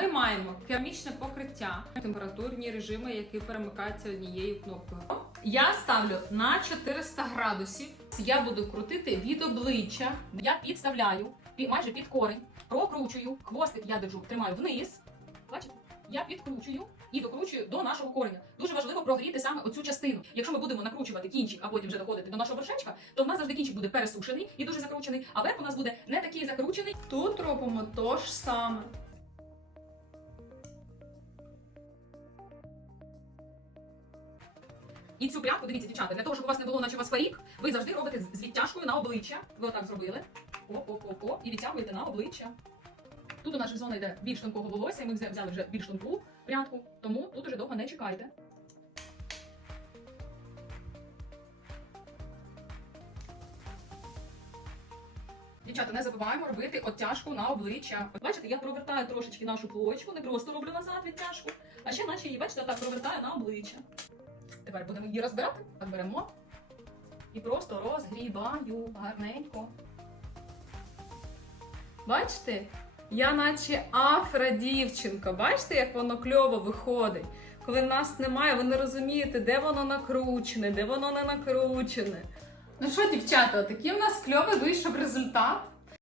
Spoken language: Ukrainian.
Ми маємо керамічне покриття, температурні режими, які перемикаються однією кнопкою. Я ставлю на 400 градусів. Я буду крутити від обличчя. Я підставляю майже під корень, прокручую, хвостик я держу, тримаю вниз. Бачите? Я підкручую і докручую до нашого кореня. Дуже важливо прогріти саме оцю частину. Якщо ми будемо накручувати кінчик, а потім вже доходити до нашого вершечка, то в нас завжди кінчик буде пересушений і дуже закручений, а верх у нас буде не такий закручений. Тут робимо то ж саме. І цю прядку, дивіться, дівчата, для того, щоб у вас не було, наче у вас парік, ви завжди робите з відтяжкою на обличчя. Ви отак зробили. Оп-оп-оп-оп, і відтягуєте на обличчя. Тут у нас зона йде більш тонкого волосся, і ми взяли вже більш тонку прядку, тому тут уже довго не чекайте. Дівчата, не забуваємо робити оттяжку на обличчя. Бачите, я провертаю трошечки нашу плочку, не просто роблю назад відтяжку, а ще наче її, бачите, так провертаю на обличчя. Тепер будемо її розбирати. Так беремо і просто розгрібаю гарненько. Бачите? Я наче афра-дівчинка. Бачите, як воно кльово виходить? Коли нас немає, ви не розумієте, де воно накручене, де воно не накручене. Ну що, дівчата, такий у нас кльовий вийшов результат.